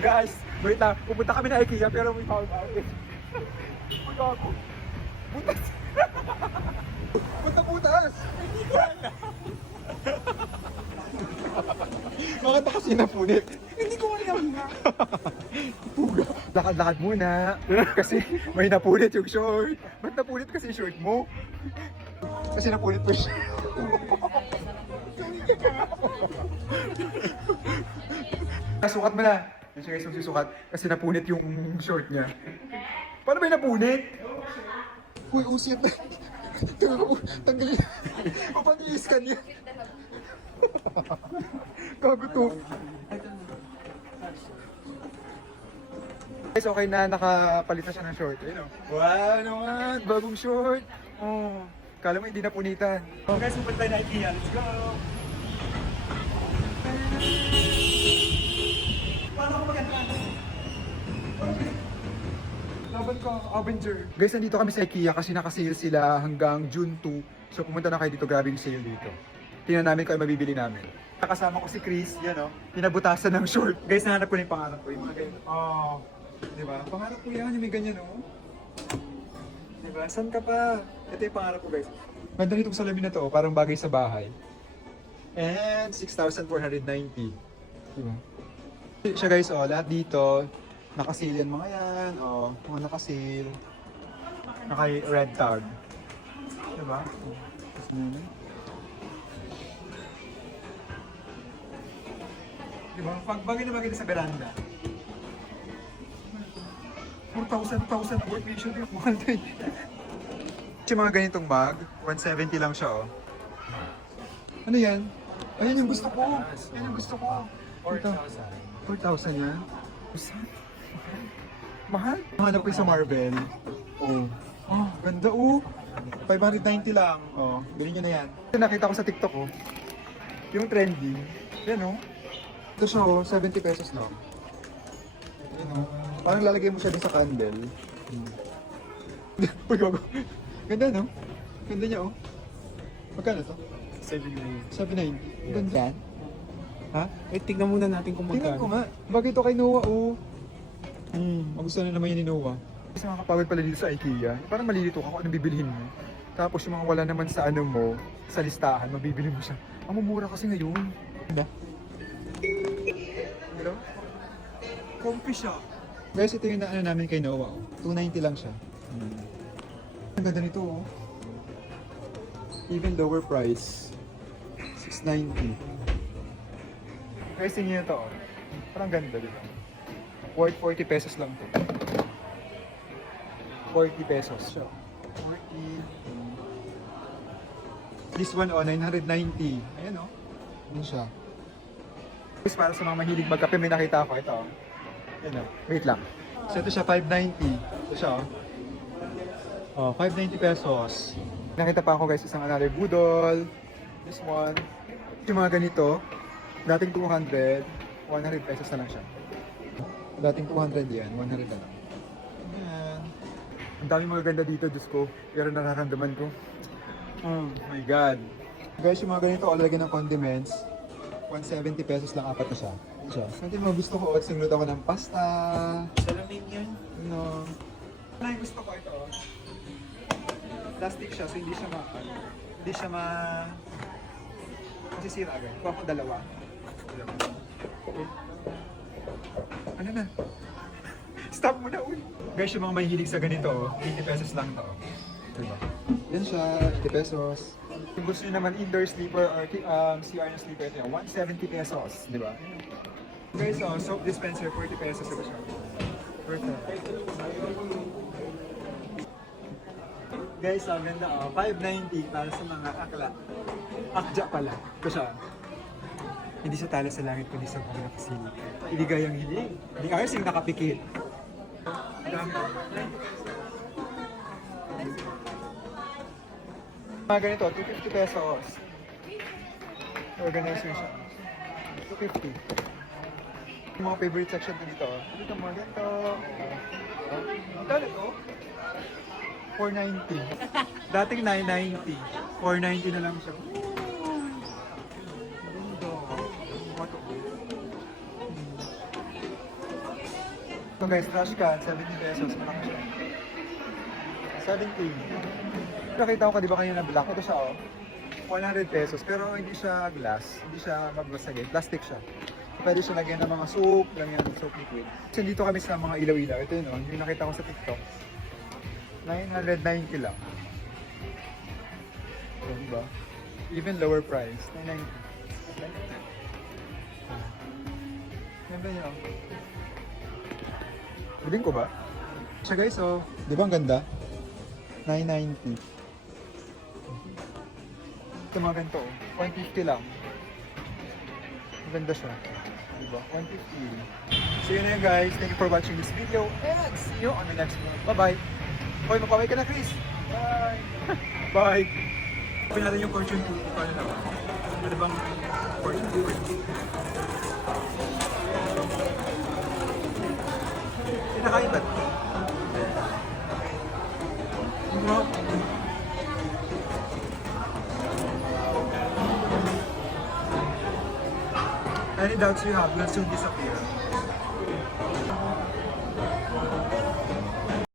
Guys, wait lang. Pupunta kami na IKEA pero may found out. Gago. Butas. Butas. Hindi ko alam. Bakit kasi napunit? Hindi ko alam nga. Puga. Lakad-lakad muna. Kasi may napunit yung short. Ba't napunit kasi yung short mo? Kasi napunit mo siya. Sukat mo na. Yan siya guys yung susukat. Kasi napunit yung short niya. Paano ba yung napunit? Uy, usit na. Tanggalin. O paano i-scan yan? Gago to. Guys, okay na. Nakapalit na siya ng short. Ayun o. Wow naman. Bagong short. Oh. Kala mo hindi napunitan. Oh. Guys, pupunta na IKEA. Let's go! Paano ko maganda? Laban ko, Avenger. Guys, nandito kami sa IKEA kasi nakasale sila hanggang June 2. So pumunta na kayo dito, grabing sale dito. Tingnan namin kung ano mabibili namin. Nakasama ko si Chris, yan o. Pinabutasan ng short. Guys, nahanap ko na yung pangarap ko. Yung mga ganyan. Oh, diba? Pangarap ko yan, yung may ganyan o. Diba? Saan ka pa? Ito yung pangarap ko guys. Ganda nitong salamin na to, parang bagay sa bahay. And 6,490. Diba? Siya guys, oh, lahat dito. Nakasil yan mga yan, oh, mga nakasil. Naka-red tag. Diba? Diba? Pag bagay na bagay sa veranda. 4,000 worth me siya. Mahal din. Yung mga ganitong bag, 170 lang siya, oh. Ano yan? Ayun yung gusto ko. Yan yung gusto ko. 4,000. 4,000 yan? Mahal? Mahal ko sa Marvel. Oh. Oh, ganda oh. 590 lang. Oh, bilhin nyo na yan. Nakita ko sa TikTok oh. Yung trending. Yan oh. Ito siya oh, 70 pesos lang. Yan oh. Parang lalagay mo siya din sa candle. Uy, gago. Ganda no? Ganda niya oh. Magkano to? 790. Ganda. Ha? Eh, tignan muna natin kung Tingnan ko magkano. nga. Bagay to kay Noah oh. Magustuhan na naman yan ni Noah. Kasi makakapagod pala dito sa IKEA. Parang malilito ka kung anong bibilihin mo. Tapos yung mga wala naman sa ano mo, sa listahan, mabibili mo siya. Ang mumura kasi ngayon. Ganda. Hello? Comfy siya. Guys, ito yung ano namin kay Noah. 290 lang siya. Ang ganda nito oh. Even lower price. 690. Guys, tingin nyo ito oh. Parang ganda, di ba? Worth 40 pesos lang to. 40 pesos siya. 40. This one oh, 990. Ayan oh. Ayan siya. Guys, para sa mga mahilig magkape, may nakita ako. Ito oh. Ayan oh. Wait lang. So ito siya, 590. Ito siya oh. Oh, 590 pesos. Nakita pa ako guys, isang another budol. This one. Yung mga ganito, dating 200, 100 pesos na lang siya. Dating 200 yan, 100 na lang. Ayan. Ang dami mga ganda dito, Diyos ko. Pero nararamdaman ko. Oh my God. Guys, yung mga ganito, lalagyan ng condiments. 170 pesos lang, apat na siya. Kasi mga gusto ko, sinulutan ko ng pasta. Salamin yan. Ano. Ano yung gusto ko ito? Plastic siya, so hindi siya masisira agad. Kuha ko dalawa. Okay. Ano na? Stop mo na, uy! Guys, yung mga mahihilig sa ganito, 80 pesos lang ito. Diba? Yan siya, 80 pesos. Kung gusto nyo naman indoor sleeper or CR na sleeper, ito yan, 170 pesos. Diba? Guys, soap dispenser, 40 pesos. Diba siya? Perfect. Guys, ang ganda 590 para sa mga akla. Akja pala. Ito siya. Hindi sa tala sa langit, kundi sa buong nakasili. Iligay ang hiling. Di arsing nakapikit. Mga ganito, 250 pesos. Organize nyo siya. 250. Yung mga favorite section ko dito. Dito mga ganito. Magkano ito? 490. Dating 990. 490 na lang siya. Ito guys, trash can, 70 pesos. Malaki siya. 70. Nakita ko ka, di ba kayo na black? Ito siya, oh. 100 pesos. Pero hindi siya glass. Hindi siya magbasagay. Plastic siya. Pwede siya lagyan ng mga soup, lagyan ng soap liquid. So dito kami sa mga ilaw-ilaw. Ito yun, oh. Yung nakita ko sa TikTok. 990 lang. So, diba? Even lower price. 990. Ganda niya, oh. Biling ko ba? Siya guys, oh. Di ba ang ganda? 990. Ito mga ganito, oh. 150 lang. Maganda siya. Diba? 150. So yun na yun guys. Thank you for watching this video. And see you on the next one. Bye-bye. Hoy, magpaway ka na, Chris. Bye. Bye. Pwede natin yung fortune cookie. Paano naman? Ano bang fortune cookie? Kinakain ba't? Any doubts you have will soon disappear.